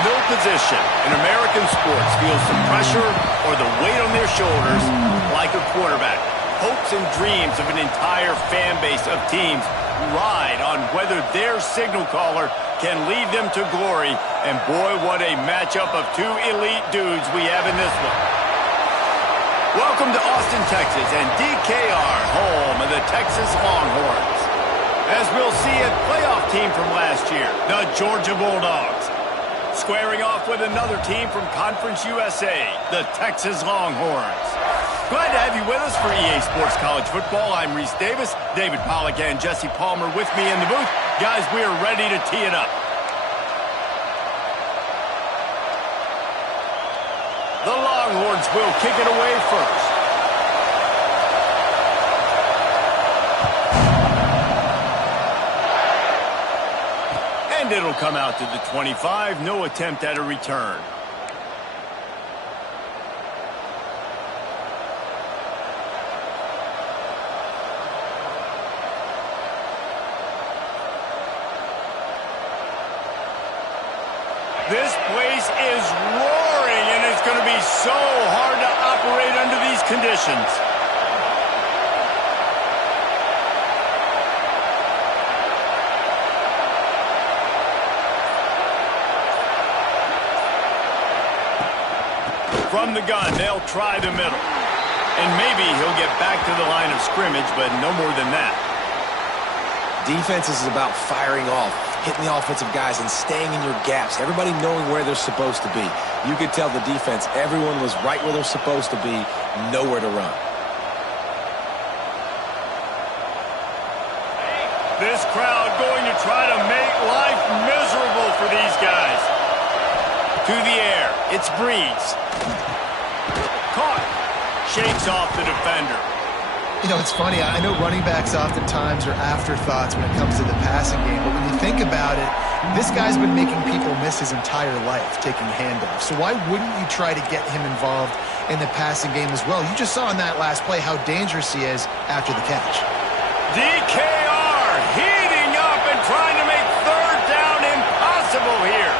No position in American sports feels the pressure or the weight on their shoulders like a quarterback. Hopes and dreams of an entire fan base of teams ride on whether their signal caller can lead them to glory. And boy, what a matchup of two elite dudes we have in this one. Welcome to Austin, Texas, and DKR, home of the Texas Longhorns. As we'll see, a playoff team from last year, the Georgia Bulldogs, squaring off with another team from Conference USA, the Texas Longhorns. Glad to have you with us for EA Sports College Football. I'm Reese Davis, David Pollack, and Jesse Palmer with me in the booth. Guys, we are ready to tee it up. The Longhorns will kick it away first. And it'll come out to the 25. No attempt at a return. This place is roaring, and it's going to be so hard to operate under these conditions. From the gun, they'll try the middle. And maybe he'll get back to the line of scrimmage, but no more than that. Defense is about firing off, hitting the offensive guys, and staying in your gaps. Everybody knowing where they're supposed to be. You could tell the defense, everyone was right where they're supposed to be, nowhere to run. This crowd going to try to make life miserable for these guys. To the air, it's Breeze. Caught. Shakes off the defender. You know, it's funny. I know running backs oftentimes are afterthoughts when it comes to the passing game, but when you think about it, this guy's been making people miss his entire life taking handoffs. So why wouldn't you try to get him involved in the passing game as well? You just saw in that last play how dangerous he is after the catch. DKR heating up and trying to make third down impossible here.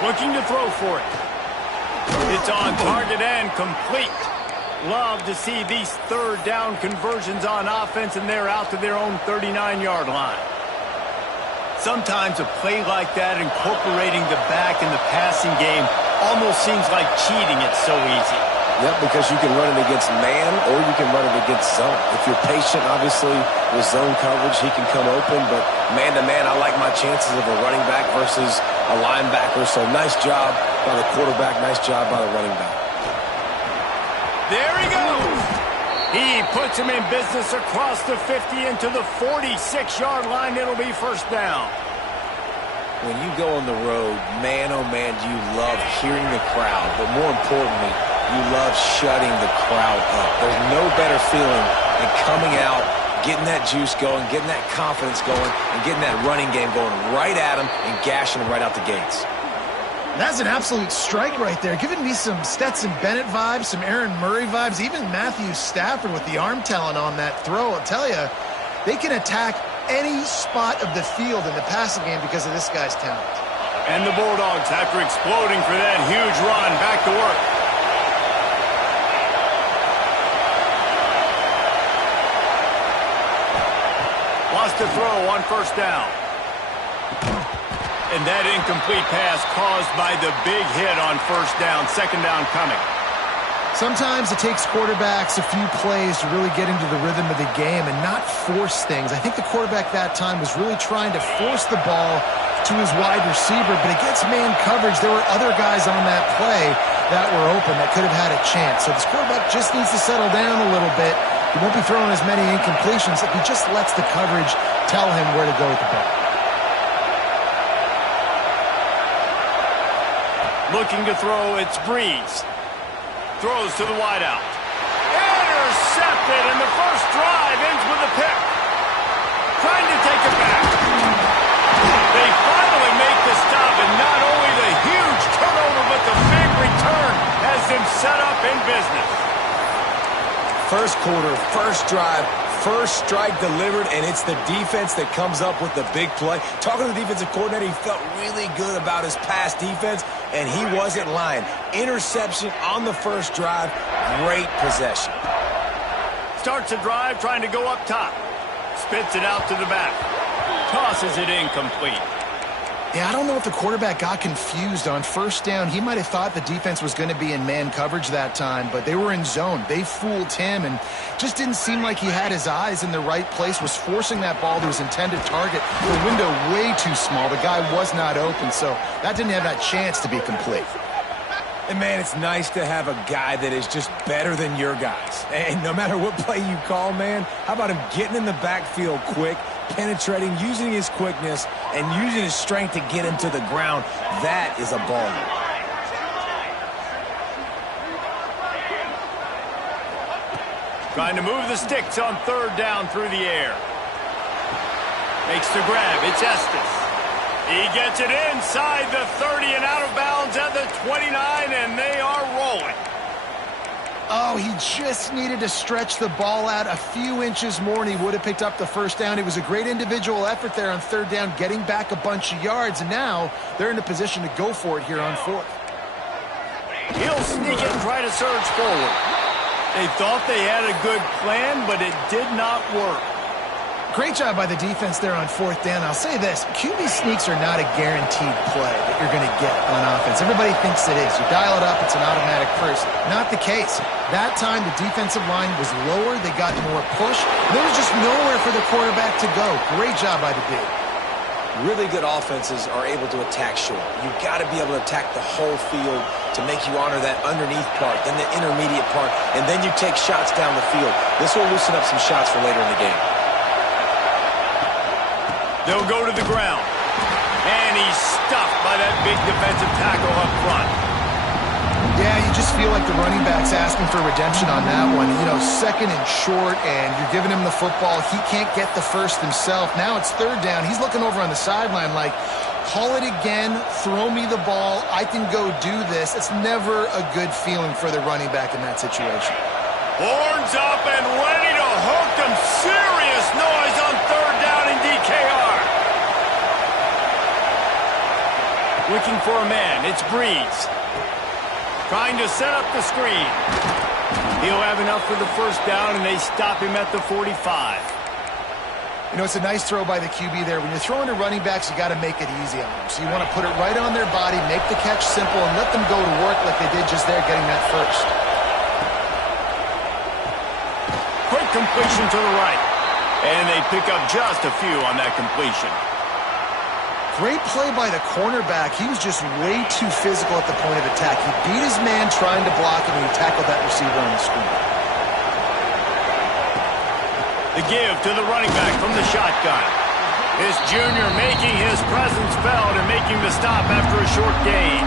Looking to throw for it. It's on target and complete. Love to see these third down conversions on offense, and they're out to their own 39-yard line. Sometimes a play like that, incorporating the back in the passing game, almost seems like cheating. It's so easy. Yep, because you can run it against man or you can run it against zone. If you're patient, obviously, with zone coverage, he can come open. But man-to-man, I like my chances of a running back versus a linebacker. So nice job by the quarterback, nice job by the running back. There he goes. He puts him in business across the 50 into the 46-yard line. It'll be first down. When you go on the road, man, oh man, do you love hearing the crowd. But more importantly, you love shutting the crowd up. There's no better feeling than coming out, getting that juice going, getting that confidence going, and getting that running game going right at them and gashing them right out the gates. That's an absolute strike right there, giving me some Stetson Bennett vibes, some Aaron Murray vibes, even Matthew Stafford with the arm talent on that throw. I'll tell you, they can attack any spot of the field in the passing game because of this guy's talent. And the Bulldogs, after exploding for that huge run, back to work. Lost to throw on first down. And that incomplete pass caused by the big hit on first down. Second down coming. Sometimes it takes quarterbacks a few plays to really get into the rhythm of the game and not force things. I think the quarterback that time was really trying to force the ball to his wide receiver, but against man coverage, there were other guys on that play that were open that could have had a chance. So this quarterback just needs to settle down a little bit. He won't be throwing as many incompletions if he just lets the coverage tell him where to go with the ball. Looking to throw, it's Breeze. Throws to the wideout. Intercepted, and the first drive ends with a pick. Trying to take it back. They finally make the stop, and not only the huge turnover, but the big return has them set up in business. First quarter, first drive, First strike delivered, and it's the defense that comes up with the big play. Talking to the defensive coordinator, he felt really good about his pass defense, and he wasn't lying. Interception on the first drive, great possession. Starts a drive trying to go up top. Spits it out to the back. Tosses it incomplete. Yeah, I don't know if the quarterback got confused on first down. He might have thought the defense was going to be in man coverage that time, but they were in zone. They fooled him and just didn't seem like he had his eyes in the right place, was forcing that ball to his intended target. The window way too small. The guy was not open, so that didn't have that chance to be complete. And, man, it's nice to have a guy that is just better than your guys. And no matter what play you call, man, how about him getting in the backfield quick, penetrating, using his quickness, and using his strength to get him to the ground? That is a baller. Trying to move the sticks on third down through the air. Makes the grab. It's Estes. He gets it inside the 30 and out of bounds at the 29, and they are rolling. Oh, he just needed to stretch the ball out a few inches more, and he would have picked up the first down. It was a great individual effort there on third down, getting back a bunch of yards, and now they're in a position to go for it here on fourth. He'll sneak it and try to surge forward. They thought they had a good plan, but it did not work. Great job by the defense there on fourth down. I'll say this, QB sneaks are not a guaranteed play that you're going to get on offense. Everybody thinks it is. You dial it up, it's an automatic first. Not the case. That time, the defensive line was lower. They got more push. There was just nowhere for the quarterback to go. Great job by the D. Really good offenses are able to attack short. You've got to be able to attack the whole field to make you honor that underneath part, then the intermediate part, and then you take shots down the field. This will loosen up some shots for later in the game. They'll go to the ground. And he's stuffed by that big defensive tackle up front. Yeah, you just feel like the running back's asking for redemption on that one. You know, second and short, and you're giving him the football. He can't get the first himself. Now it's third down. He's looking over on the sideline like, call it again, throw me the ball, I can go do this. It's never a good feeling for the running back in that situation. Horns up and ready to hook them. Serious noise on third down in DKR. Looking for a man. It's Breeze. Trying to set up the screen. He'll have enough for the first down, and they stop him at the 45. You know, it's a nice throw by the QB there. When you're throwing to running backs, you got to make it easy on them. So you want to put it right on their body, make the catch simple, and let them go to work like they did just there getting that first. Quick completion to the right. And they pick up just a few on that completion. Great play by the cornerback. He was just way too physical at the point of attack. He beat his man trying to block him, and he tackled that receiver on the screen. The give to the running back from the shotgun. This junior making his presence felt and making the stop after a short gain.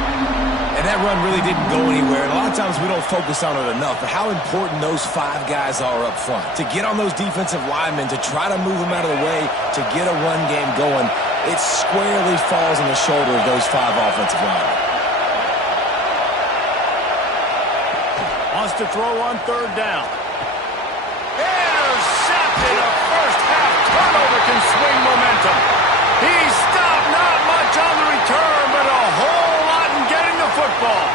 And that run really didn't go anywhere. And a lot of times we don't focus on it enough, but how important those five guys are up front. To get on those defensive linemen, to try to move them out of the way, to get a run game going, it squarely falls on the shoulder of those five offensive linemen. Wants to throw on third down. Intercepted. A first half turnover can swing momentum. He's stopped, not much on the return, but a whole lot in getting the football.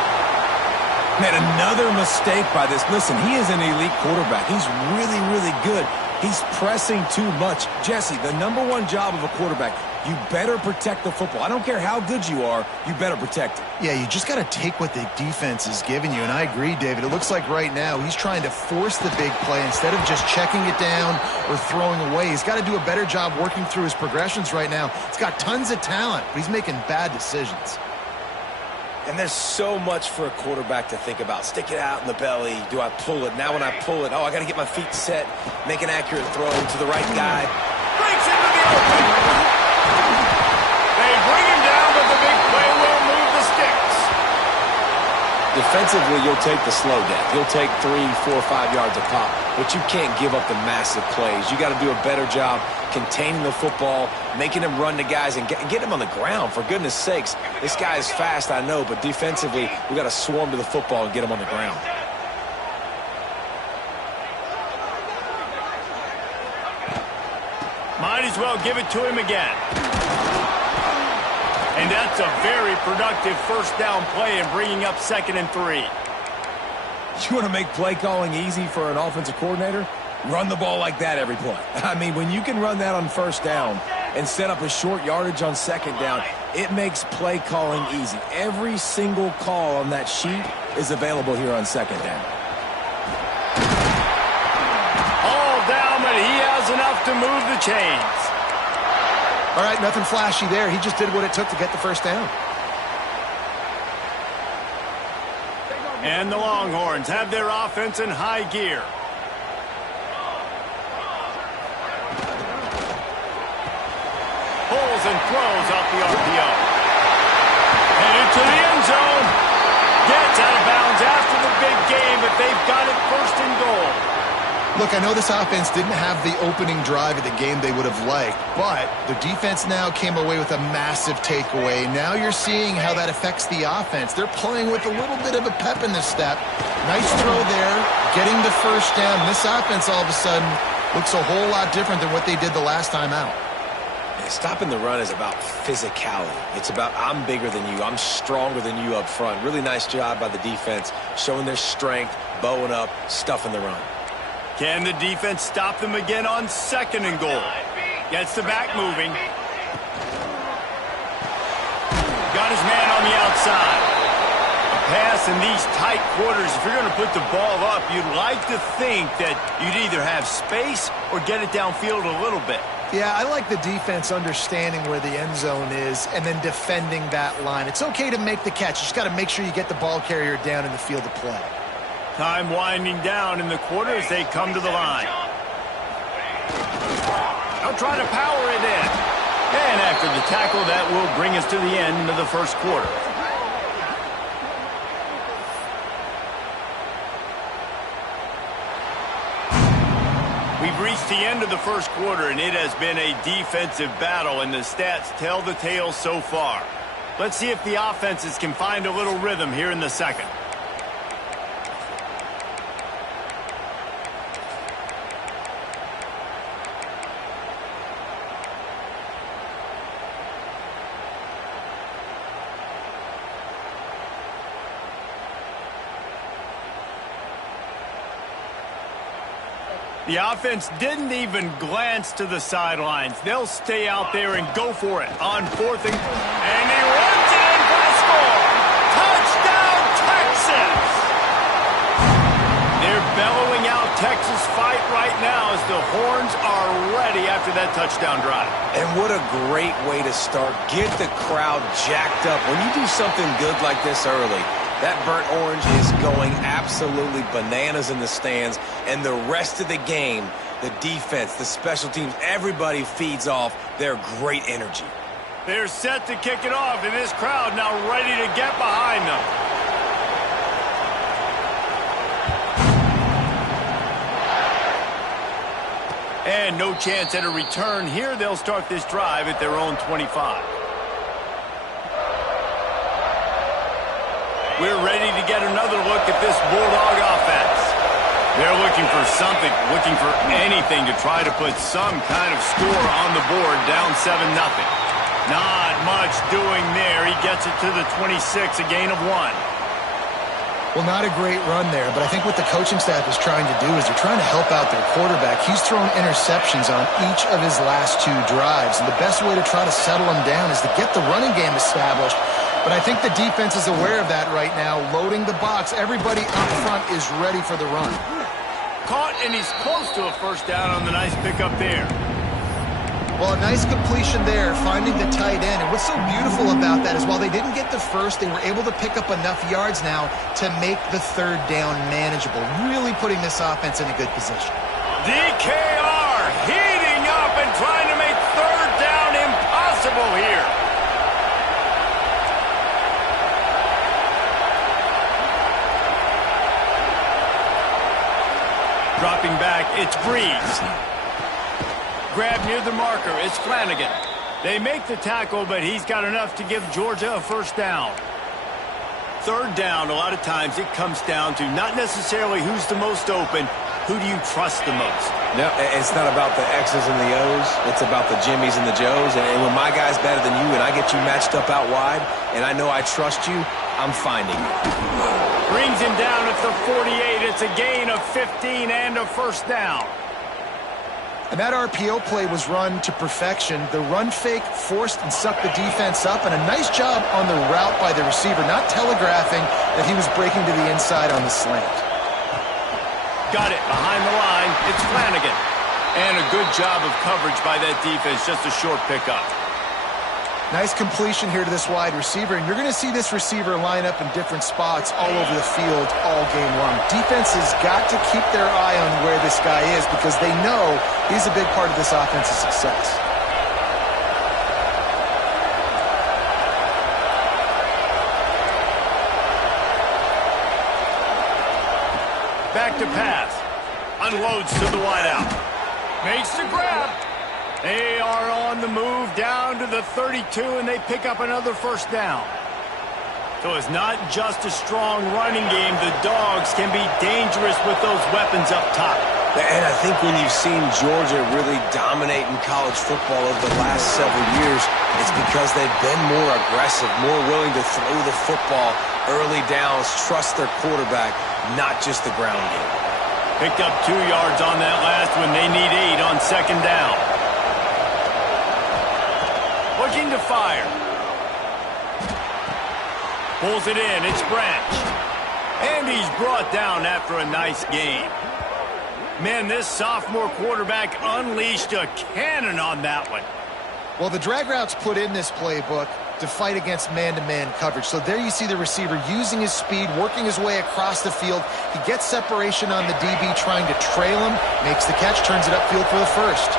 Man, another mistake by this. Listen, he is an elite quarterback. He's really, really good. He's pressing too much. Jesse, the number one job of a quarterback, you better protect the football. I don't care how good you are, you better protect it. Yeah, you just got to take what the defense is giving you, and I agree, David. It looks like right now he's trying to force the big play instead of just checking it down or throwing away. He's got to do a better job working through his progressions right now. He's got tons of talent, but he's making bad decisions. And there's so much for a quarterback to think about. Stick it out in the belly. Do I pull it? Now when I pull it, oh, I got to get my feet set, make an accurate throw to the right guy. Breaks into the open. They bring him down, but the big play will move the sticks. Defensively, you'll take the slow down. You'll take 3, 4, 5 yards a pop, but you can't give up the massive plays. You got to do a better job containing the football, making him run to guys, and get him on the ground. For goodness sakes, this guy is fast, I know, but defensively, we got to swarm to the football and get him on the ground. as well give it to him again. And that's a very productive first down play in bringing up 2nd and 3. You want to make play calling easy for an offensive coordinator? Run the ball like that every play. I mean, when you can run that on first down and set up a short yardage on 2nd down, it makes play calling easy. Every single call on that sheet is available here on 2nd down. All down, but he has enough to move the chains. All right, nothing flashy there. He just did what it took to get the first down. And the Longhorns have their offense in high gear. Pulls and throws off the RPO. Headed to the end zone. Gets out of bounds after the big game, but they've got it 1st and goal. Look, I know this offense didn't have the opening drive of the game they would have liked, but the defense now came away with a massive takeaway. Now you're seeing how that affects the offense. They're playing with a little bit of a pep in the step. Nice throw there, getting the first down. This offense all of a sudden looks a whole lot different than what they did the last time out. Stopping the run is about physicality. It's about I'm bigger than you. I'm stronger than you up front. Really nice job by the defense, showing their strength, bowing up, stuffing the run. Can the defense stop them again on 2nd and goal? Gets the back moving. Got his man on the outside. A pass in these tight quarters, if you're going to put the ball up, you'd like to think that you'd either have space or get it downfield a little bit. Yeah, I like the defense understanding where the end zone is and then defending that line. It's okay to make the catch. You just got to make sure you get the ball carrier down in the field of play. Time winding down in the quarter as they come to the line. They'll try to power it in. And after the tackle, that will bring us to the end of the first quarter. We've reached the end of the first quarter, and it has been a defensive battle, and the stats tell the tale so far. Let's see if the offenses can find a little rhythm here in the second. The offense didn't even glance to the sidelines. They'll stay out there and go for it on 4th and he runs it in for a score. Touchdown, Texas! They're bellowing out Texas fight right now as the horns are ready after that touchdown drive. And what a great way to start. Get the crowd jacked up. When you do something good like this early, that burnt orange is going absolutely bananas in the stands, and the rest of the game, the defense, the special teams, everybody feeds off their great energy. They're set to kick it off, and this crowd now ready to get behind them. And no chance at a return here. They'll start this drive at their own 25. We're ready to get another look at this Bulldog offense. They're looking for something, looking for anything to try to put some kind of score on the board, down 7-0. Not much doing there. He gets it to the 26, a gain of 1. Well, not a great run there, but I think what the coaching staff is trying to do is they're trying to help out their quarterback. He's thrown interceptions on each of his last 2 drives, and the best way to try to settle him down is to get the running game established. But I think the defense is aware of that right now, loading the box. Everybody up front is ready for the run. Caught, and he's close to a first down on the nice pickup there. Well, a nice completion there, finding the tight end. And what's so beautiful about that is while they didn't get the first, they were able to pick up enough yards now to make the 3rd down manageable, really putting this offense in a good position. DKR heating up and trying to make 3rd down impossible here. Dropping back, it's Breeze. Grab near the marker, it's Flanagan. They make the tackle, but he's got enough to give Georgia a first down. 3rd down, a lot of times it comes down to not necessarily who's the most open, who do you trust the most? No, it's not about the X's and the O's. It's about the Jimmys and the Joes. And when my guy's better than you and I get you matched up out wide and I know I trust you, I'm finding you. Brings him down at the 48. It's a gain of 15 and a first down. And that RPO play was run to perfection. The run fake forced and sucked the defense up, and a nice job on the route by the receiver, not telegraphing that he was breaking to the inside on the slant. Got it behind the line. It's Flanagan. And a good job of coverage by that defense, just a short pickup. Nice completion here to this wide receiver, and you're going to see this receiver line up in different spots all over the field all game long. Defense has got to keep their eye on where this guy is because they know he's a big part of this offense's success. Back to pass. Unloads to the wideout. Makes the grab. They are on the move down to the 32, and they pick up another first down. So it's not just a strong running game. The Dogs can be dangerous with those weapons up top. And I think when you've seen Georgia really dominate in college football over the last several years, it's because they've been more aggressive, more willing to throw the football early downs, trust their quarterback, not just the ground game. Picked up 2 yards on that last one. They need 8 on second down. Looking to fire. Pulls it in. It's Branch. And he's brought down after a nice gain. Man, this sophomore quarterback unleashed a cannon on that one. Well, the drag routes put in this playbook to fight against man-to-man coverage. So there you see the receiver using his speed, working his way across the field. He gets separation on the DB trying to trail him, makes the catch, turns it upfield for the first.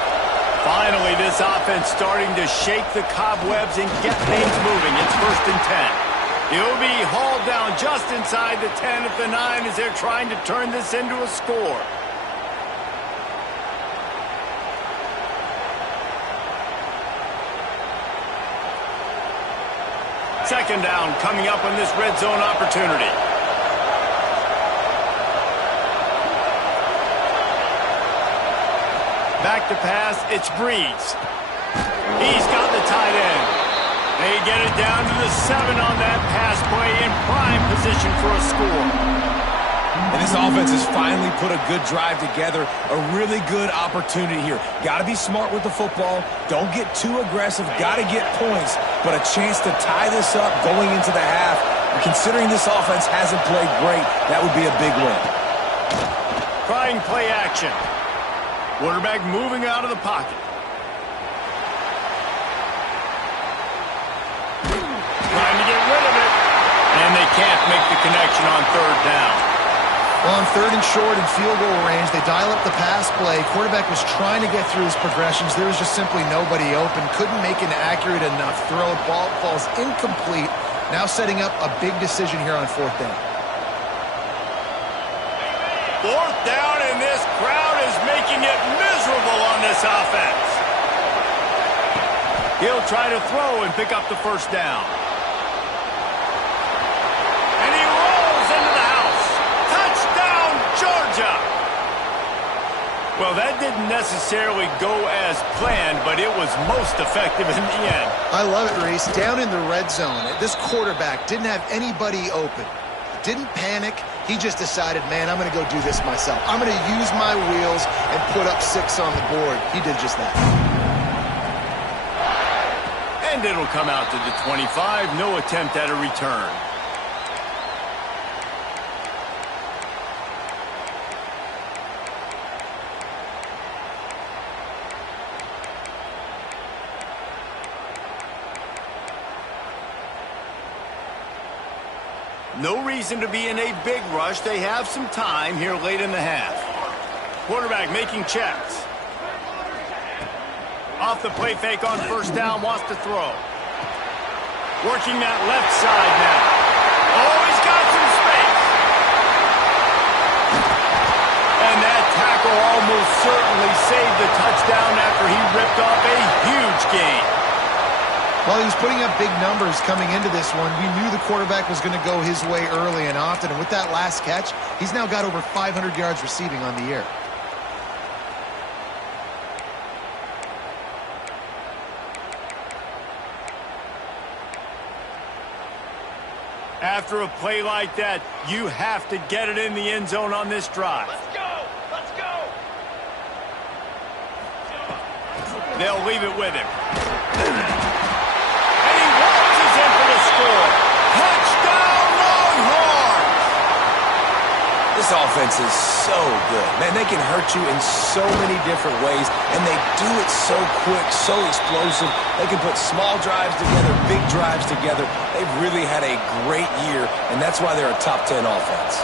Finally, this offense starting to shake the cobwebs and get things moving. It's 1st and 10. He'll be hauled down just inside the 10 at the 9 as they're trying to turn this into a score. Second down coming up on this red zone opportunity. Back to pass, it's Breeze. He's got the tight end. They get it down to the 7 on that pass play in prime position for a score. And this offense has finally put a good drive together, a really good opportunity here. Got to be smart with the football. Don't get too aggressive. Got to get points, but a chance to tie this up going into the half. And considering this offense hasn't played great, that would be a big win. Trying play action. Quarterback moving out of the pocket. Trying to get rid of it. And they can't make the connection on third down. Well, on 3rd and short and field goal range, they dial up the pass play. Quarterback was trying to get through his progressions. There was just simply nobody open. Couldn't make an accurate enough throw. Ball falls incomplete. Now setting up a big decision here on 4th down. 4th down, and this crowd is making it miserable on this offense. He'll try to throw and pick up the first down. And he rolls into the house. Touchdown, Georgia! Well, that didn't necessarily go as planned, but it was most effective in the end. I love it, Reese. Down in the red zone, this quarterback didn't have anybody open. Didn't panic. He just decided, man, I'm going to go do this myself. I'm going to use my wheels and put up 6 on the board. He did just that. And it'll come out to the 25. No attempt at a return. No reason to be in a big rush. They have some time here late in the half. Quarterback making checks. Off the play fake on first down, wants to throw. Working that left side now. Oh, he's got some space. And that tackle almost certainly saved the touchdown after he ripped off a huge gain. Well, he was putting up big numbers coming into this one. We knew the quarterback was going to go his way early and often, and with that last catch, he's now got over 500 yards receiving on the year. After a play like that, you have to get it in the end zone on this drive. Let's go! Let's go! They'll leave it with him. And he walks in for the score. Touchdown, Longhorns! This offense is so good. Man, they can hurt you in so many different ways, and they do it so quick, so explosive. They can put small drives together, big drives together. They've really had a great year, and that's why they're a top 10 offense.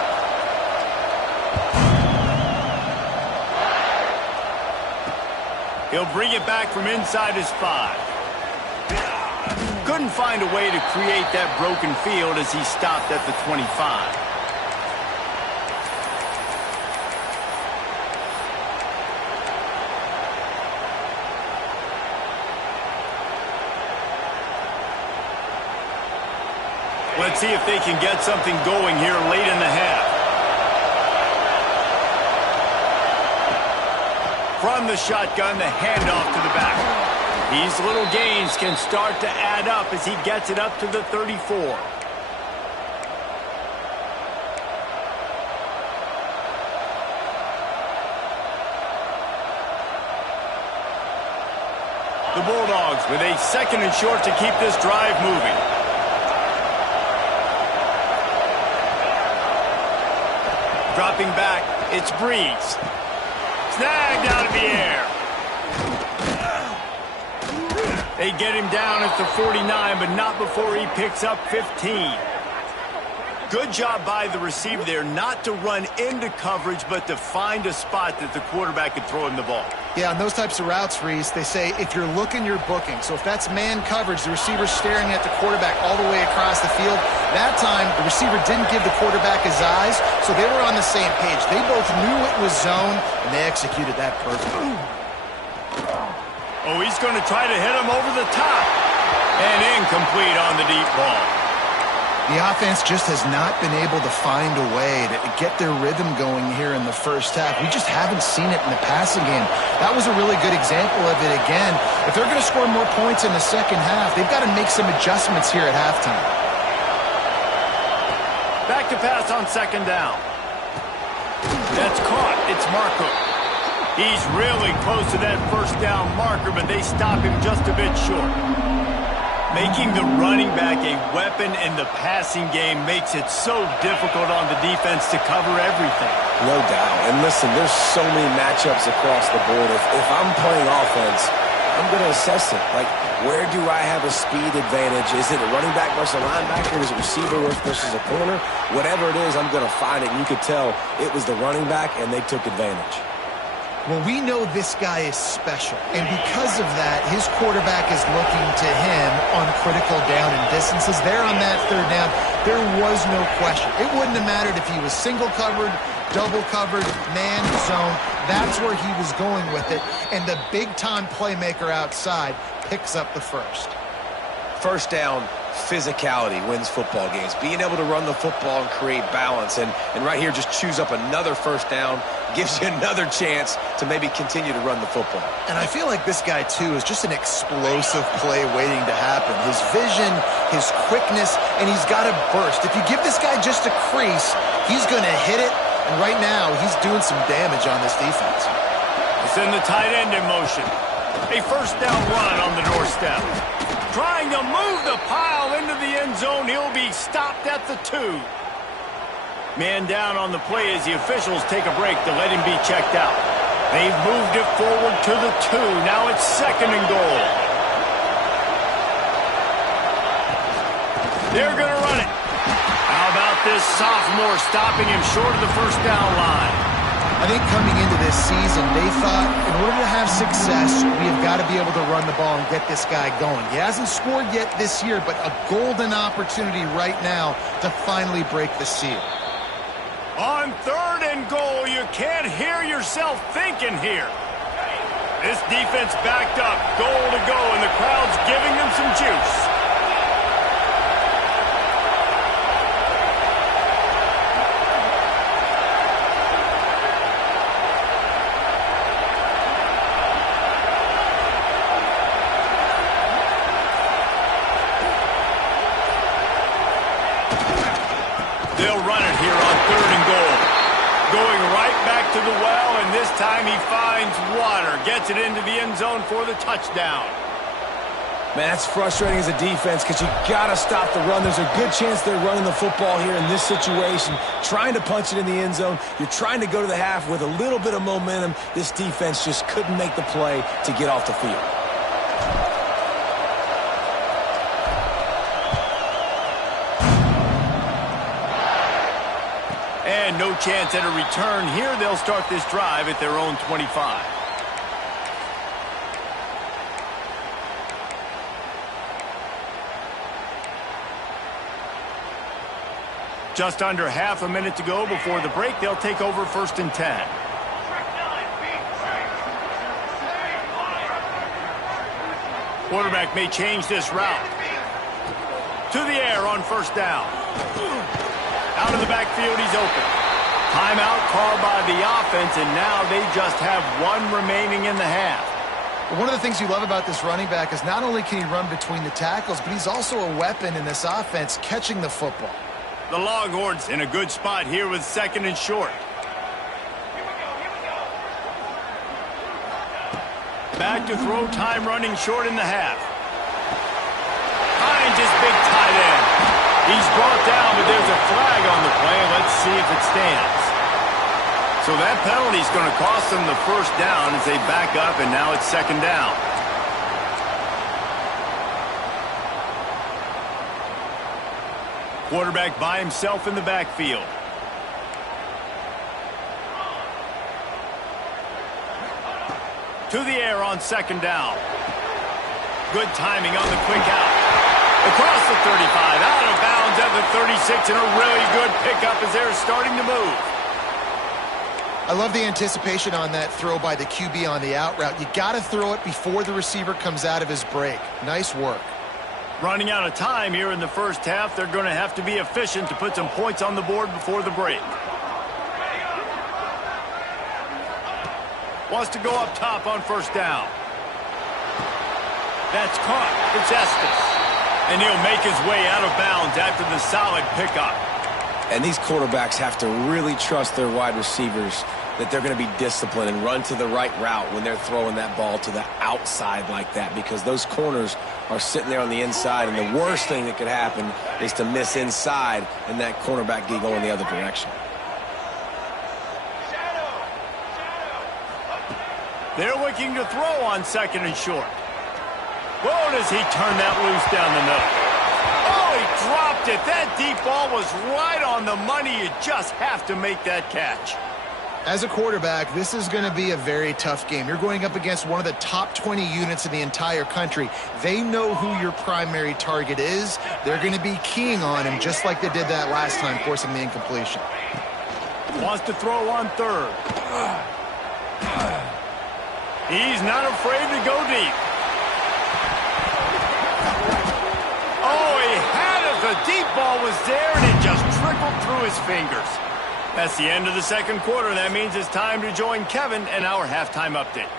He'll bring it back from inside his 5. Couldn't find a way to create that broken field as he stopped at the 25. Let's see if they can get something going here late in the half. From the shotgun, the handoff to the back. These little gains can start to add up as he gets it up to the 34. The Bulldogs with a 2nd and short to keep this drive moving. Dropping back, it's Breeze. Snagged out of the air. They get him down at the 49, but not before he picks up 15. Good job by the receiver there not to run into coverage, but to find a spot that the quarterback could throw him the ball. Yeah, on those types of routes, Reese, they say if you're looking, you're booking. So if that's man coverage, the receiver's staring at the quarterback all the way across the field. That time, the receiver didn't give the quarterback his eyes, so they were on the same page. They both knew it was zone, and they executed that perfectly. Oh, he's going to try to hit him over the top. And incomplete on the deep ball. The offense just has not been able to find a way to get their rhythm going here in the first half. We just haven't seen it in the passing game. That was a really good example of it again. If they're going to score more points in the second half, they've got to make some adjustments here at halftime. Back to pass on 2nd down. That's caught. It's Marco. He's really close to that 1st down marker, but they stop him just a bit short. Making the running back a weapon in the passing game makes it so difficult on the defense to cover everything. No doubt. And listen, there's so many matchups across the board. If I'm playing offense, I'm going to assess it. Like, where do I have a speed advantage? Is it a running back versus a linebacker? Is it receiver versus a corner? Whatever it is, I'm going to find it. And you could tell it was the running back, and they took advantage. Well, we know this guy is special, and because of that, his quarterback is looking to him on critical down and distances. There on that 3rd down, there was no question. It wouldn't have mattered if he was single covered, double covered, man, zone. That's where he was going with it, and the big-time playmaker outside picks up the 1st. 1st down, physicality wins football games. Being able to run the football and create balance. And right here, just choose up another 1st down, gives you another chance to maybe continue to run the football. And I feel like this guy, too, is just an explosive play waiting to happen. His vision, his quickness, and he's got a burst. If you give this guy just a crease, he's going to hit it. And right now, he's doing some damage on this defense. It's in the tight end in motion. A 1st down run on the doorstep. Trying to move the pile into the end zone. He'll be stopped at the 2. Man down on the play as the officials take a break to let him be checked out. They've moved it forward to the 2. Now it's 2nd and goal. They're going to run it. How about this sophomore stopping him short of the 1st down line? I think coming into this season, they thought in order to have success, we have got to be able to run the ball and get this guy going. He hasn't scored yet this year, but a golden opportunity right now to finally break the seal. On 3rd and goal, you can't hear yourself thinking here. This defense backed up, goal to go, and the crowd's giving them some juice. They'll run it here on 3rd and goal. Going right back to the well, and this time he finds water. Gets it into the end zone for the touchdown. Man, that's frustrating as a defense because you got to stop the run. There's a good chance they're running the football here in this situation, trying to punch it in the end zone. You're trying to go to the half with a little bit of momentum. This defense just couldn't make the play to get off the field. And no chance at a return here. They'll start this drive at their own 25. Just under half a minute to go before the break. They'll take over 1st and 10. Quarterback may change this route. To the air on 1st down. Out of the backfield, he's open. Timeout called by the offense, and now they just have 1 remaining in the half. One of the things you love about this running back is not only can he run between the tackles, but he's also a weapon in this offense, catching the football. The Longhorns in a good spot here with 2nd and short. Back to throw, time running short in the half. Finds his big tight end. He's brought down, but there's a flag on the play. Let's see if it stands. So that penalty is going to cost them the 1st down as they back up, and now it's 2nd down. Quarterback by himself in the backfield. To the air on 2nd down. Good timing on the quick out. Across the 35, out of bounds at the 36, and a really good pickup as they're starting to move. I love the anticipation on that throw by the QB on the out route. You got to throw it before the receiver comes out of his break. Nice work. Running out of time here in the 1st half. They're going to have to be efficient to put some points on the board before the break. Wants to go up top on 1st down. That's caught. It's Estes. And he'll make his way out of bounds after the solid pickup. And these quarterbacks have to really trust their wide receivers that they're going to be disciplined and run to the right route when they're throwing that ball to the outside like that, because those corners are sitting there on the inside, and the worst thing that could happen is to miss inside and that cornerback get going the other direction. They're looking to throw on 2nd and short. Whoa, does he turn that loose down the middle? Oh, he dropped it. That deep ball was right on the money. You just have to make that catch. As a quarterback, this is going to be a very tough game. You're going up against one of the top 20 units in the entire country. They know who your primary target is. They're going to be keying on him just like they did that last time, forcing the incompletion. Wants to throw on 3rd. He's not afraid to go deep. Oh, he had it. The deep ball was there, and it just trickled through his fingers. That's the end of the 2nd quarter. That means it's time to join Kevin and our halftime update.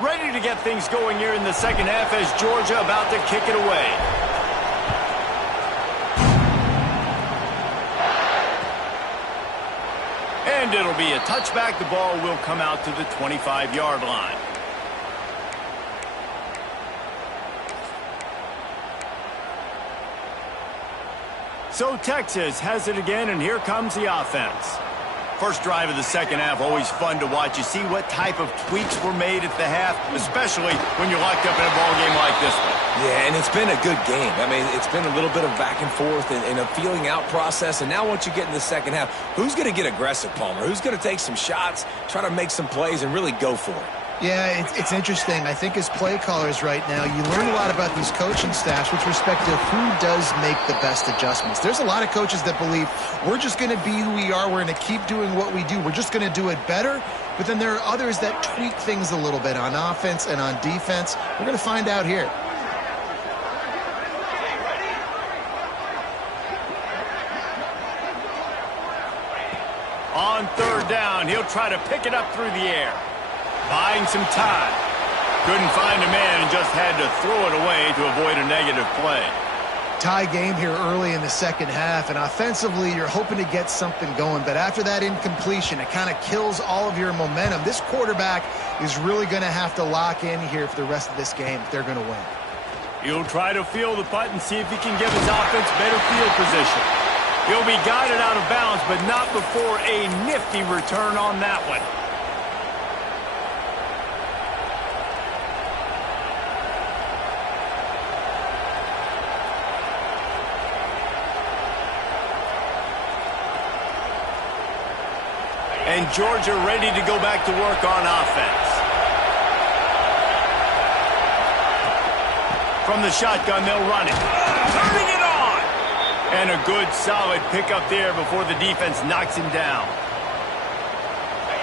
Ready to get things going here in the 2nd half as Georgia about to kick it away. And it'll be a touchback. The ball will come out to the 25-yard line. So Texas has it again, and here comes the offense. First drive of the 2nd half, always fun to watch. You see what type of tweaks were made at the half, especially when you're locked up in a ball game like this one. Yeah, and it's been a good game. I mean, it's been a little bit of back and forth and a feeling out process. And now once you get in the 2nd half, who's going to get aggressive, Palmer? Who's going to take some shots, try to make some plays, and really go for it? Yeah, it's interesting. I think as play callers right now, you learn a lot about these coaching staffs with respect to who does make the best adjustments. There's a lot of coaches that believe we're just going to be who we are. We're going to keep doing what we do. We're just going to do it better. But then there are others that tweak things a little bit on offense and on defense. We're going to find out here. On 3rd down, he'll try to pick it up through the air. Buying some time. Couldn't find a man and just had to throw it away to avoid a negative play. Tie game here early in the second half, and offensively you're hoping to get something going, but after that incompletion, it kind of kills all of your momentum. This quarterback is really going to have to lock in here for the rest of this game if they're going to win. He'll try to field the punt and see if he can give his offense better field position. He'll be guided out of bounds, but not before a nifty return on that one. And Georgia ready to go back to work on offense. From the shotgun, they'll run it. Turning it on! And a good, solid pickup there before the defense knocks him down.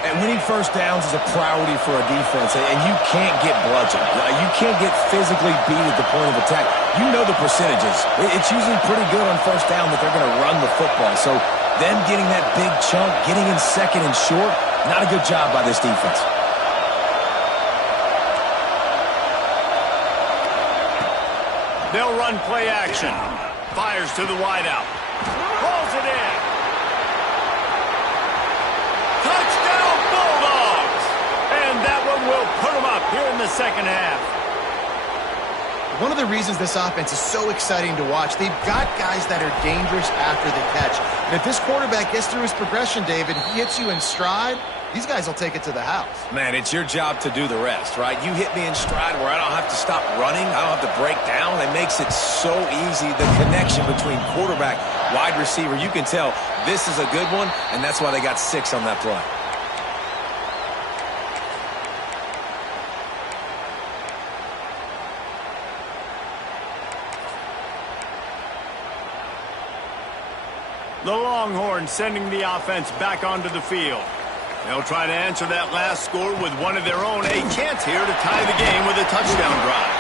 And winning first downs is a priority for a defense, and you can't get bludgeoned. You can't get physically beat at the point of attack. You know the percentages. It's usually pretty good on first down that they're going to run the football. So them getting that big chunk, getting in second and short, not a good job by this defense. They'll run play action. Fires to the wideout. Pulls it in. Touchdown Bulldogs! And that one will put them up here in the second half. One of the reasons this offense is so exciting to watch, they've got guys that are dangerous after the catch. And if this quarterback gets through his progression, David, he hits you in stride, these guys will take it to the house. Man, it's your job to do the rest, right? You hit me in stride where I don't have to stop running. I don't have to break down. It makes it so easy. The connection between quarterback, wide receiver, you can tell this is a good one, and that's why they got 6 on that play. The Longhorns sending the offense back onto the field. They'll try to answer that last score with one of their own. A chance here to tie the game with a touchdown drive.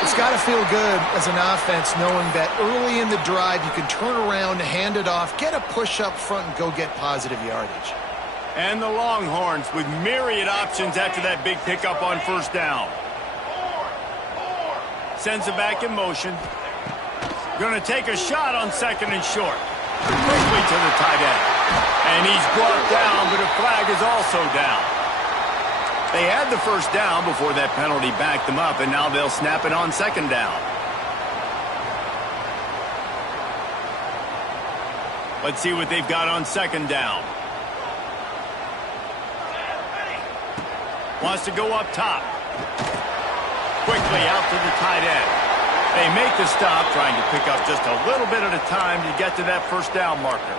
It's got to feel good as an offense knowing that early in the drive you can turn around, hand it off, get a push up front, and go get positive yardage. And the Longhorns with myriad options after that big pickup on first down. Sends it back in motion. Going to take a shot on second and short. Quickly to the tight end. And he's brought down, but a flag is also down. They had the first down before that penalty backed them up, and now they'll snap it on second down. Let's see what they've got on second down. Wants to go up top. Quickly out to the tight end. They make the stop, trying to pick up just a little bit at a time to get to that first down marker.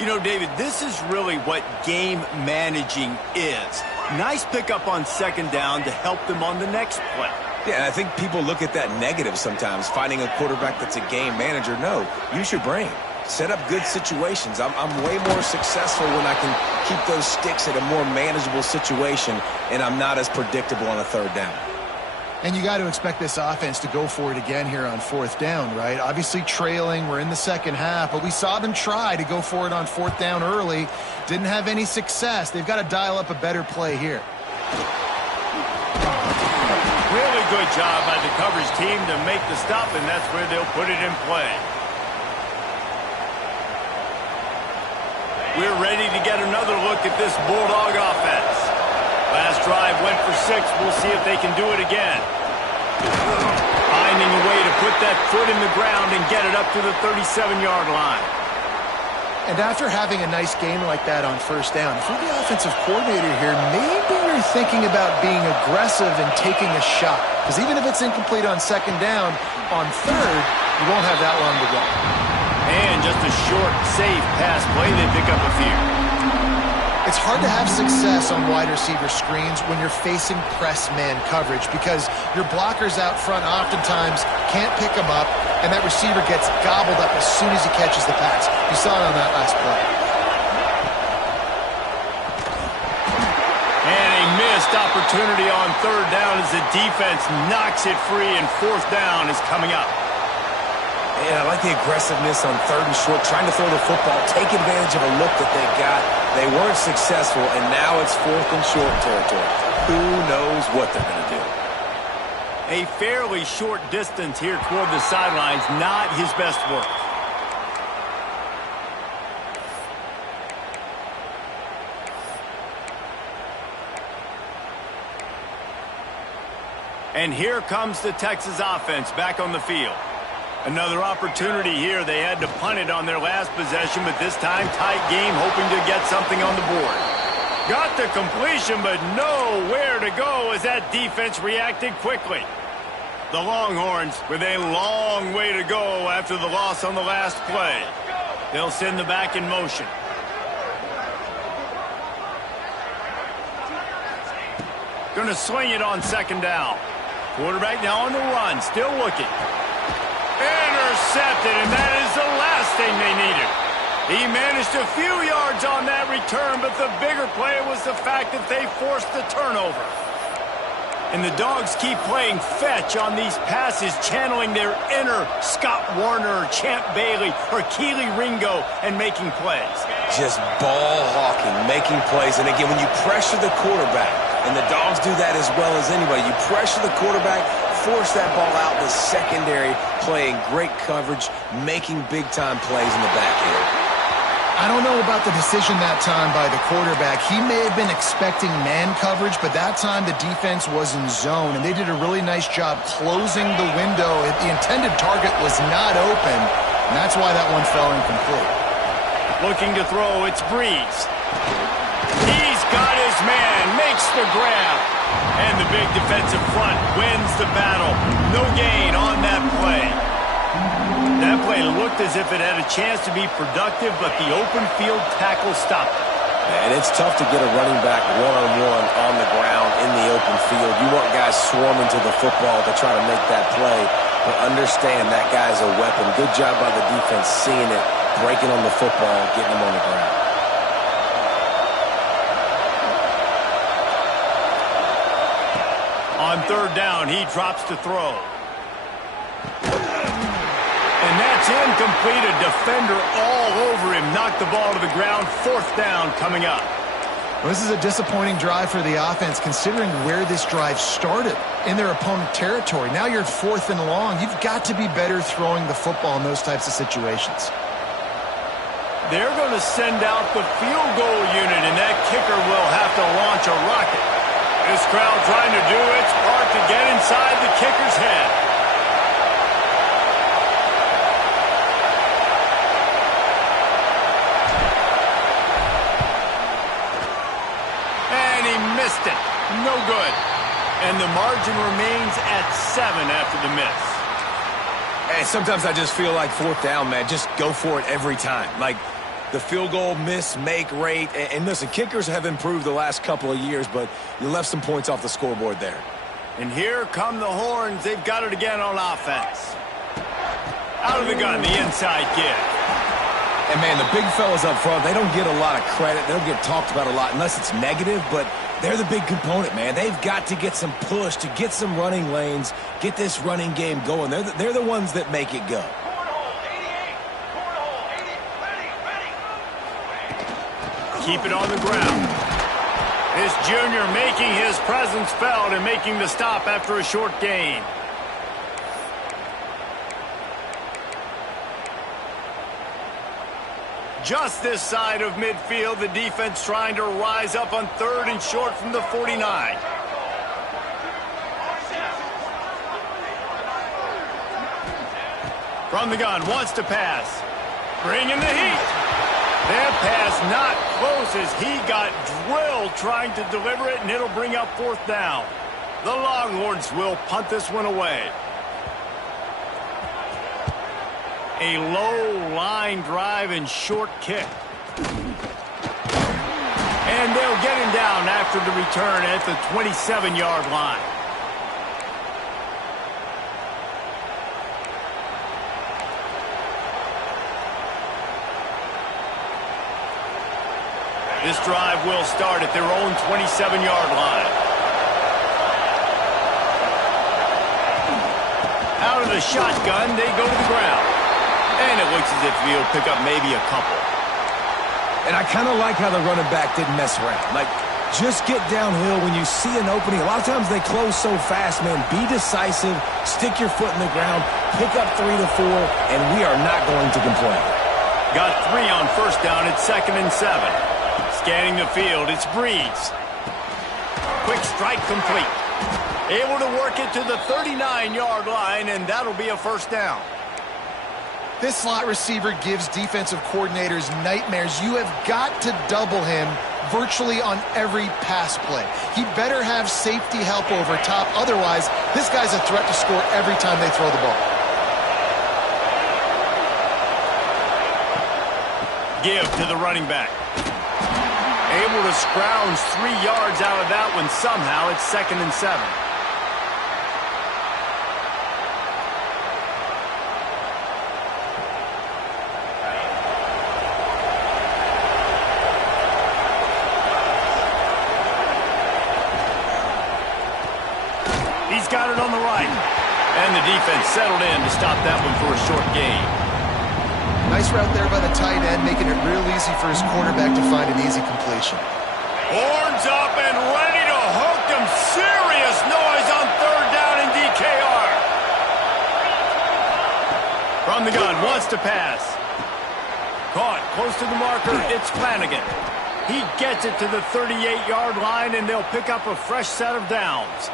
You know, David, this is really what game managing is. Nice pickup on second down to help them on the next play. Yeah, and I think people look at that negative sometimes, finding a quarterback that's a game manager. No, use your brain. Set up good situations. I'm way more successful when I can keep those sticks at a more manageable situation, and I'm not as predictable on a third down. And you got to expect this offense to go for it again here on fourth down, right? Obviously trailing, we're in the second half, but we saw them try to go for it on fourth down early. Didn't have any success. They've got to dial up a better play here. Really good job by the coverage team to make the stop, and that's where they'll put it in play. We're ready to get another look at this Bulldog offense. Last drive went for 6. We'll see if they can do it again. Finding a way to put that foot in the ground and get it up to the 37-yard line. And after having a nice game like that on first down, if you're the offensive coordinator here, maybe you're thinking about being aggressive and taking a shot. Because even if it's incomplete on second down, on third, you won't have that long to go. And just a short, safe pass play, they pick up a few. It's hard to have success on wide receiver screens when you're facing press man coverage because your blockers out front oftentimes can't pick them up, and that receiver gets gobbled up as soon as he catches the pass. You saw it on that last play. And a missed opportunity on third down as the defense knocks it free, and fourth down is coming up. Yeah, I like the aggressiveness on third and short, trying to throw the football, take advantage of a look that they got. They weren't successful, and now it's fourth and short territory. Who knows what they're going to do? A fairly short distance here toward the sidelines, not his best work. And here comes the Texas offense back on the field. Another opportunity here. They had to punt it on their last possession, but this time tight game, hoping to get something on the board. Got the completion, but nowhere to go as that defense reacted quickly. The Longhorns with a long way to go after the loss on the last play. They'll send the back in motion. Going to swing it on second down. Quarterback now on the run, still looking. Intercepted, and that is the last thing they needed. He managed a few yards on that return, but the bigger play was the fact that they forced the turnover. And the Dogs keep playing fetch on these passes, channeling their inner Scott Warner, Champ Bailey, or Keely Ringo, and making plays. Just ball hawking, making plays. And again, when you pressure the quarterback, and the Dogs do that as well as anybody, you pressure the quarterback, force that ball out in the secondary, playing great coverage, making big-time plays in the back end. I don't know about the decision that time by the quarterback. He may have been expecting man coverage, but that time the defense was in zone, and they did a really nice job closing the window. The intended target was not open, and that's why that one fell incomplete. Looking to throw, it's Breeze. He's got his man, makes the grab, and the big defensive front wins the battle. No gain on that play. That play looked as if it had a chance to be productive, but the open field tackle stopped it. And it's tough to get a running back one-on-one on the ground in the open field. You want guys swarming to the football to try to make that play, but understand that guy's a weapon. Good job by the defense seeing it, breaking on the football, getting him on the ground. On third down, he drops to throw. And that's incomplete. A defender all over him. Knocked the ball to the ground. Fourth down coming up. Well, this is a disappointing drive for the offense, considering where this drive started, in their opponent territory. Now you're at fourth and long. You've got to be better throwing the football in those types of situations. They're going to send out the field goal unit, and that kicker will have to launch a rocket. This crowd trying to do its part to get inside the kicker's head. And he missed it. No good. And the margin remains at 7 after the miss. Hey, sometimes I just feel like fourth down, man. Just go for it every time. Like the field goal miss-make rate. And listen, kickers have improved the last couple of years, but you left some points off the scoreboard there. And here come the Horns. They've got it again on offense. Out of the gun, the inside give. And, man, the big fellas up front, they don't get a lot of credit. They don't get talked about a lot unless it's negative, but they're the big component, man. They've got to get some push, to get some running lanes, get this running game going. They're the ones that make it go. Keep it on the ground. This junior making his presence felt and making the stop after a short gain. Just this side of midfield, the defense trying to rise up on third and short from the 49. From the gun, wants to pass. Bringing the heat. That pass not close as he got drilled trying to deliver it, and it'll bring up fourth down. The Longhorns will punt this one away. A low line drive and short kick. And they'll get him down after the return at the 27-yard line. This drive will start at their own 27-yard line. Out of the shotgun, they go to the ground. And it looks as if he'll pick up maybe a couple. And I kind of like how the running back didn't mess around. Like, Just get downhill when you see an opening. A lot of times they close so fast, man. Be decisive, stick your foot in the ground, pick up 3 to 4, and we are not going to complain. Got 3 on first down at 2nd and 7. Scanning the field, it's Breeze. Quick strike complete. Able to work it to the 39-yard line, and that'll be a first down. This slot receiver gives defensive coordinators nightmares. You have got to double him virtually on every pass play. He better have safety help over top. Otherwise, this guy's a threat to score every time they throw the ball. Give to the running back. Able to scrounge 3 yards out of that one somehow. It's 2nd and 7. He's got it on the right. And the defense settled in to stop that one for a short gain. Nice route there by the tight end, making it real easy for his quarterback to find an easy completion. Horns up and ready to hook them. Serious noise on 3rd down in DKR. From the gun, wants to pass. Caught close to the marker, it's Flanagan. He gets it to the 38-yard line, and they'll pick up a fresh set of downs.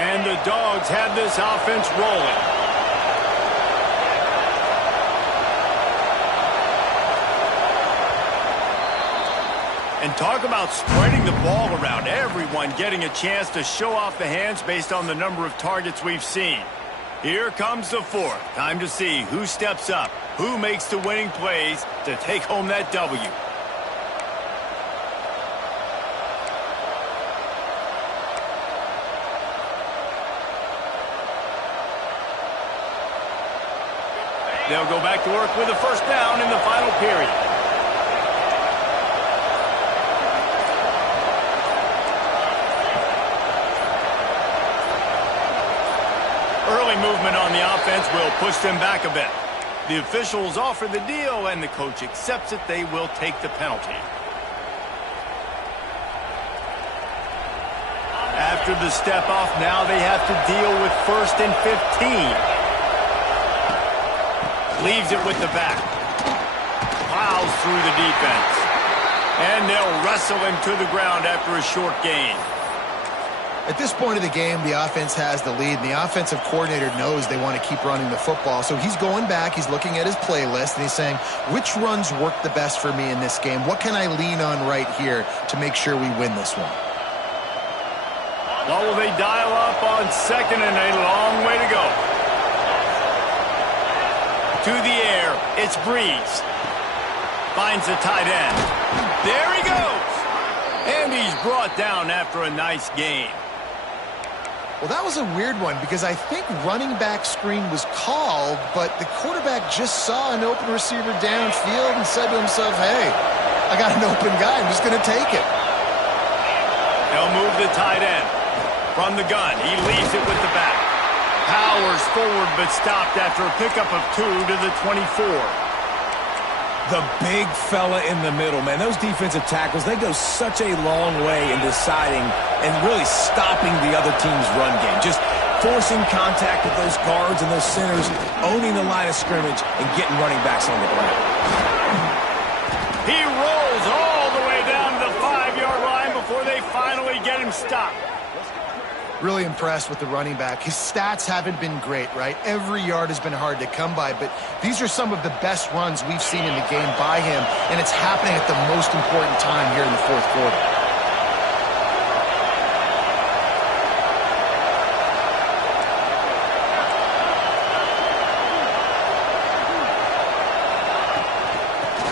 And the Dogs have this offense rolling. And talk about spreading the ball around. Everyone getting a chance to show off the hands based on the number of targets we've seen. Here comes the 4th. Time to see who steps up, who makes the winning plays to take home that W. They'll go back to work with a first down in the final period. Early movement on the offense will push them back a bit. The officials offer the deal, and the coach accepts it. They will take the penalty. After the step off, now they have to deal with 1st and 15. Leaves it with the back. Plows through the defense. And they'll wrestle him to the ground after a short gain. At this point of the game, the offense has the lead, and the offensive coordinator knows they want to keep running the football. So he's going back, he's looking at his playlist, and he's saying, which runs work the best for me in this game? What can I lean on right here to make sure we win this one? What will they dial up on 2nd and a long way to go? To the air, it's Breeze. Finds the tight end. There he goes. And he's brought down after a nice gain. Well, that was a weird one because I think running back screen was called, but the quarterback just saw an open receiver downfield and said to himself, hey, I got an open guy. I'm just going to take it. They'll move the tight end. From the gun, he leaves it with the back. Powers forward, but stopped after a pickup of 2 to the 24. The big fella in the middle, man. Those defensive tackles, they go such a long way in deciding and really stopping the other team's run game. Just forcing contact with those guards and those centers, owning the line of scrimmage, and getting running backs on the ground. He rolls all the way down to the 5-yard line before they finally get him stopped. Really impressed with the running back. His stats haven't been great, right? Every yard has been hard to come by, but these are some of the best runs we've seen in the game by him, and it's happening at the most important time here in the 4th quarter.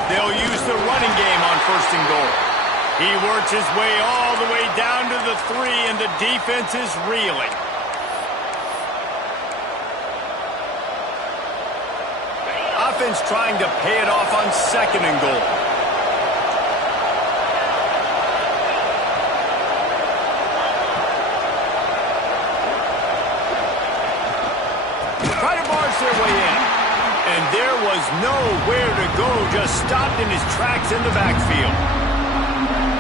They'll use the running game on 1st and goal. He works his way all the way down to the 3, and the defense is reeling. Offense trying to pay it off on 2nd and goal. Try to barge their way in. And there was nowhere to go, just stopped in his tracks in the backfield.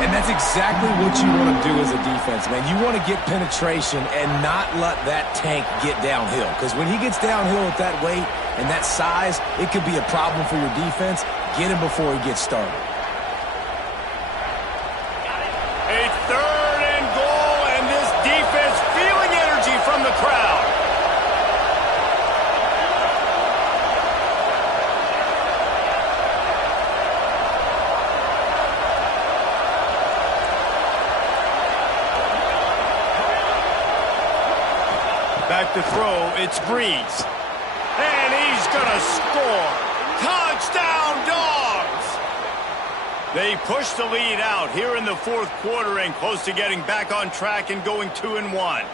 And that's exactly what you want to do as a defense, man. You want to get penetration and not let that tank get downhill. Because when he gets downhill at that weight and that size, it could be a problem for your defense. Get him before he gets started. A 3rd and goal, and this defense feeling energy from the crowd. Back to throw, it's Breeze. And he's going to score. Touchdown, Dogs! They push the lead out here in the 4th quarter and close to getting back on track and going 2-1.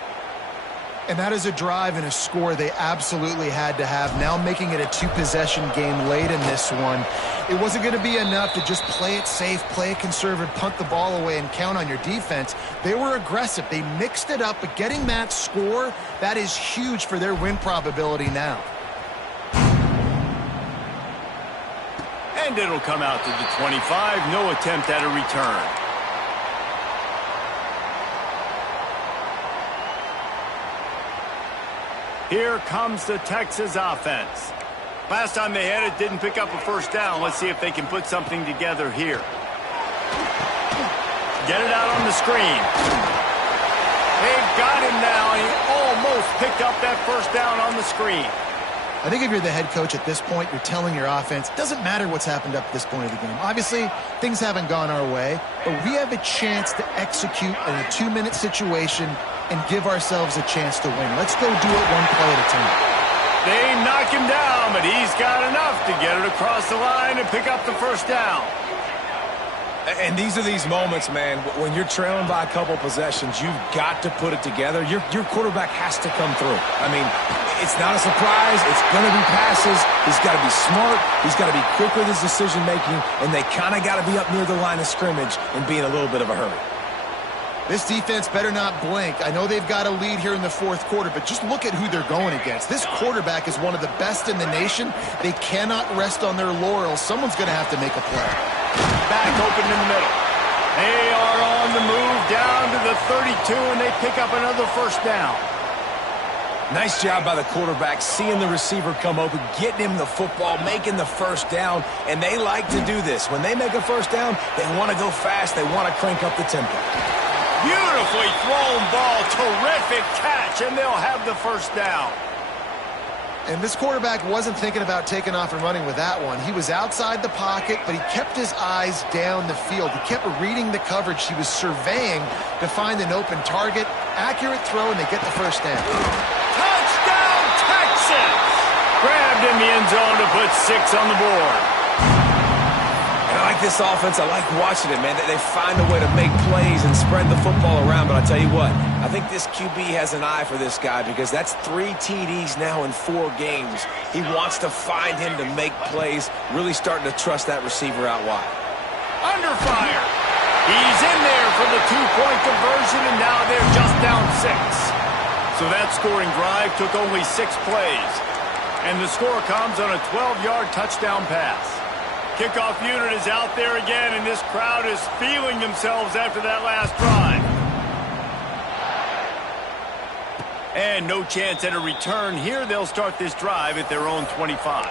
And that is a drive and a score they absolutely had to have. Now making it a 2-possession game late in this one. It wasn't going to be enough to just play it safe, play it conservative, punt the ball away, and count on your defense. They were aggressive. They mixed it up, but getting that score, that is huge for their win probability now. And it'll come out to the 25. No attempt at a return. Here comes the Texas offense. Last time they had it, didn't pick up a first down. Let's see if they can put something together here. Get it out on the screen. They've got him now. He almost picked up that first down on the screen. I think if you're the head coach at this point, you're telling your offense, it doesn't matter what's happened up to this point of the game. Obviously, things haven't gone our way, but we have a chance to execute in a 2-minute situation and give ourselves a chance to win. Let's go do it one play at a time. They knock him down, but he's got enough to get it across the line and pick up the first down. And these are these moments, man, when you're trailing by a couple possessions, you've got to put it together. Your quarterback has to come through. I mean, it's not a surprise. It's going to be passes. He's got to be smart. He's got to be quick with his decision-making, and they kind of got to be up near the line of scrimmage and be in a little bit of a hurry. This defense better not blink. I know they've got a lead here in the 4th quarter, but just look at who they're going against. This quarterback is one of the best in the nation. They cannot rest on their laurels. Someone's going to have to make a play. Back open in the middle. They are on the move down to the 32, and they pick up another first down. Nice job by the quarterback, seeing the receiver come open, getting him the football, making the first down, and they like to do this. When they make a first down, they want to go fast. They want to crank up the tempo. Beautifully thrown ball, terrific catch, and they'll have the first down. And this quarterback wasn't thinking about taking off and running with that one. He was outside the pocket, but he kept his eyes down the field. He kept reading the coverage. He was surveying to find an open target. Accurate throw, and they get the first down. Touchdown, Texas! Grabbed in the end zone to put 6 on the board. And I like this offense. I like watching it, man. They find a way to make plays and spread the football around. But I tell you what, I think this QB has an eye for this guy because that's 3 TDs now in 4 games. He wants to find him to make plays, really starting to trust that receiver out wide. Under fire. He's in there for the 2-point conversion, and now they're just down 6. So that scoring drive took only 6 plays. And the score comes on a 12-yard touchdown pass. Kickoff unit is out there again, and this crowd is feeling themselves after that last drive. And no chance at a return here. They'll start this drive at their own 25.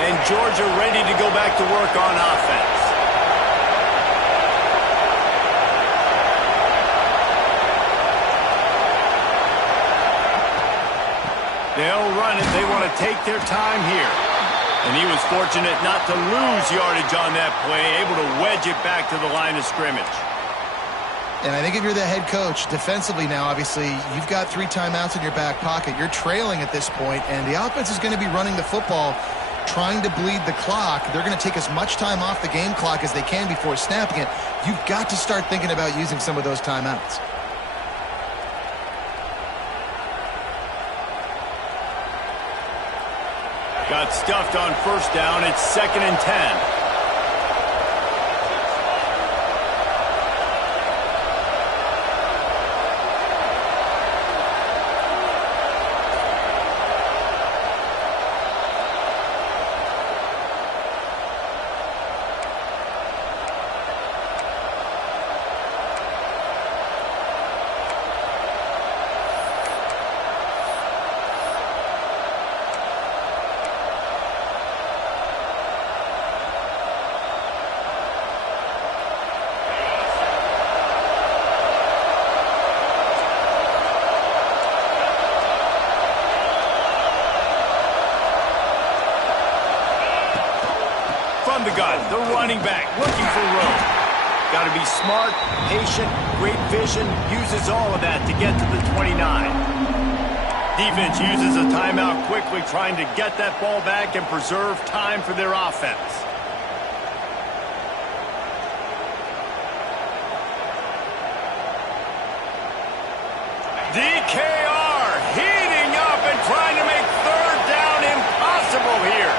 And Georgia ready to go back to work on offense. They'll run it. They want to take their time here. And he was fortunate not to lose yardage on that play, able to wedge it back to the line of scrimmage. And I think if you're the head coach, defensively now, obviously, you've got 3 timeouts in your back pocket. You're trailing at this point, and the offense is going to be running the football, trying to bleed the clock. They're going to take as much time off the game clock as they can before snapping it. You've got to start thinking about using some of those timeouts. Got stuffed on first down. It's 2nd and 10. gun, the running back, looking for room. Got to be smart, patient, great vision, uses all of that to get to the 29. Defense uses a timeout quickly, trying to get that ball back and preserve time for their offense. DKR heating up and trying to make third down impossible here.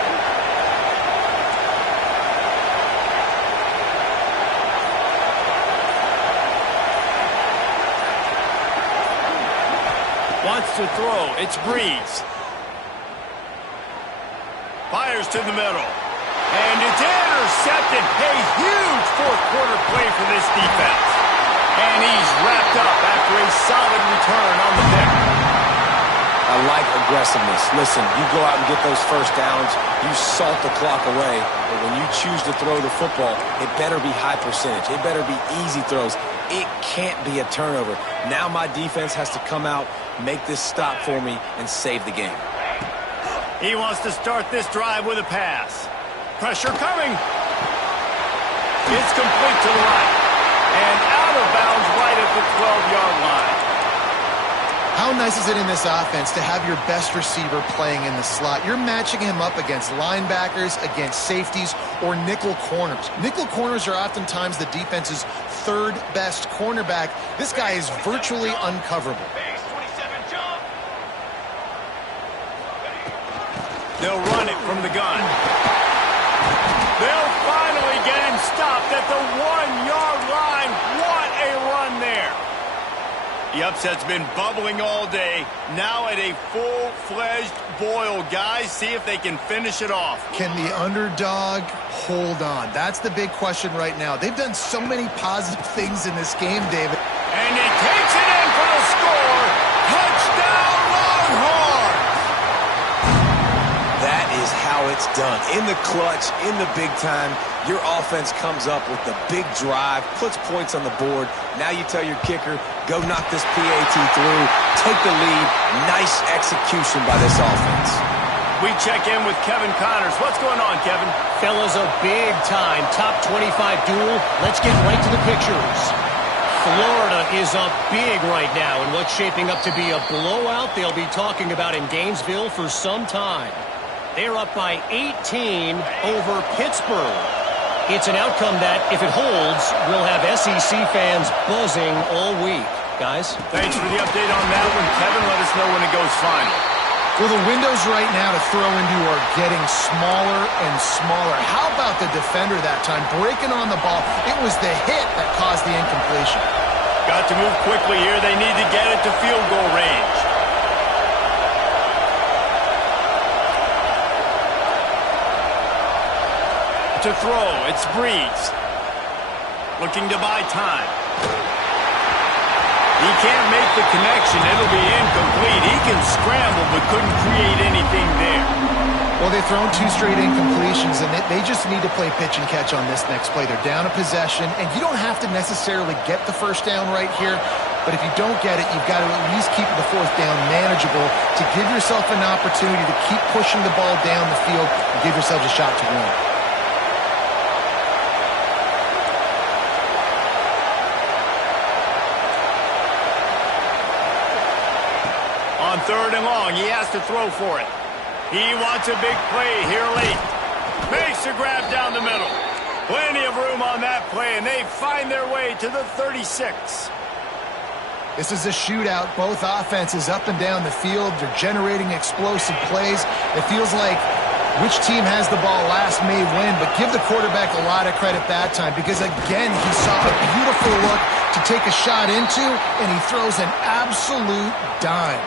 Wants to throw. It's Breeze. Fires to the middle. And it's intercepted. A huge fourth quarter play for this defense. And he's wrapped up after a solid return on the pick. I like aggressiveness. Listen, you go out and get those first downs, you salt the clock away, but when you choose to throw the football, it better be high percentage. It better be easy throws. It can't be a turnover. Now my defense has to come out, make this stop for me, and save the game. He wants to start this drive with a pass. Pressure coming. It's complete to the right. And out of bounds right at the 12-yard line. How nice is it in this offense to have your best receiver playing in the slot? You're matching him up against linebackers, against safeties, or nickel corners. Nickel corners are oftentimes the defense's third best cornerback. This guy is virtually uncoverable. They'll run it from the gun. They'll finally get him stopped at the 1-yard line. What a run there. The upset's been bubbling all day. Now at a full-fledged boil. Guys, see if they can finish it off. Can the underdog hold on? That's the big question right now. They've done so many positive things in this game, David. And he takes it in for the score. Touchdown, Longhorns! That is how it's done. In the clutch, in the big time, your offense comes up with the big drive, puts points on the board. Now you tell your kicker, go knock this PAT through, take the lead. Nice execution by this offense. We check in with Kevin Connors. What's going on, Kevin? Fellas, a big-time top 25 duel. Let's get right to the pictures. Florida is up big right now in what's shaping up to be a blowout they'll be talking about in Gainesville for some time. They're up by 18 over Pittsburgh. It's an outcome that, if it holds, will have SEC fans buzzing all week. Guys? Thanks for the update on that one, Kevin. Let us know when it goes final. Well, the windows right now to throw into are getting smaller and smaller. How about the defender that time breaking on the ball? It was the hit that caused the incompletion. Got to move quickly here. They need to get it to field goal range. To throw, it's Breeze. Looking to buy time. He can't make the connection. It'll be incomplete. He can scramble, but couldn't create anything there. Well, they've thrown 2 straight incompletions, and they just need to play pitch and catch on this next play. They're down a possession, and you don't have to necessarily get the first down right here, but if you don't get it, you've got to at least keep the 4th down manageable to give yourself an opportunity to keep pushing the ball down the field and give yourselves a shot to win. On 3rd and long, he has to throw for it. He wants a big play here late. Makes a grab down the middle. Plenty of room on that play, and they find their way to the 36. This is a shootout. Both offenses up and down the field. They're generating explosive plays. It feels like which team has the ball last may win, but give the quarterback a lot of credit that time because, again, he saw a beautiful look to take a shot into, and he throws an absolute dime.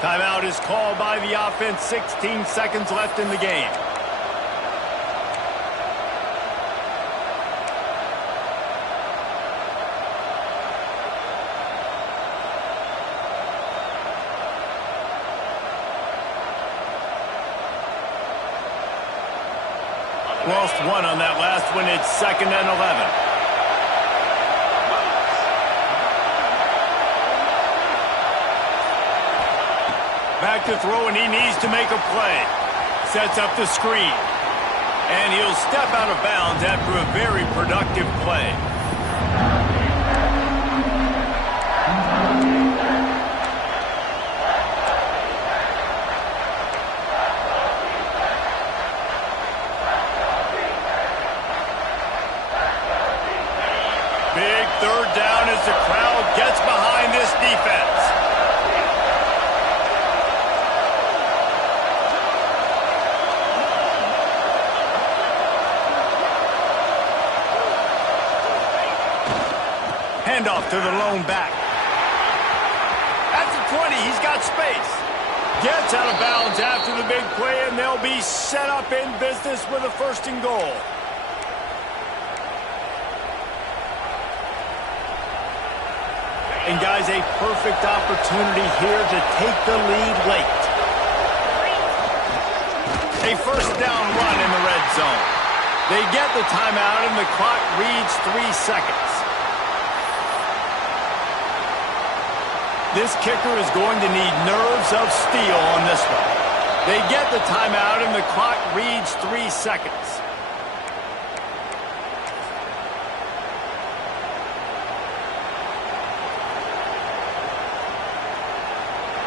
Timeout is called by the offense. 16 seconds left in the game. Lost one on that last one. It's 2nd and 11. Back to throw, and he needs to make a play. Sets up the screen. And he'll step out of bounds after a very productive play. Big third down as the crowd gets behind this defense. Handoff to the lone back. At the 20, he's got space. Gets out of bounds after the big play, and they'll be set up in business with a 1st and goal. And, guys, a perfect opportunity here to take the lead late. A 1st down run in the red zone. They get the timeout, and the clock reads 3 seconds. This kicker is going to need nerves of steel on this one. They get the timeout, and the clock reads 3 seconds.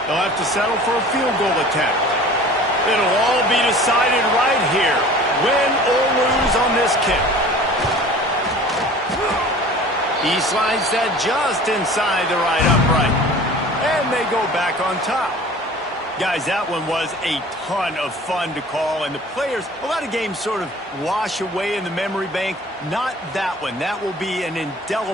They'll have to settle for a field goal attempt. It'll all be decided right here, win or lose on this kick. He slides that just inside the right upright. And they go back on top. Guys, that one was a ton of fun to call, and the players, a lot of games sort of wash away in the memory bank. Not that one. That will be an indelible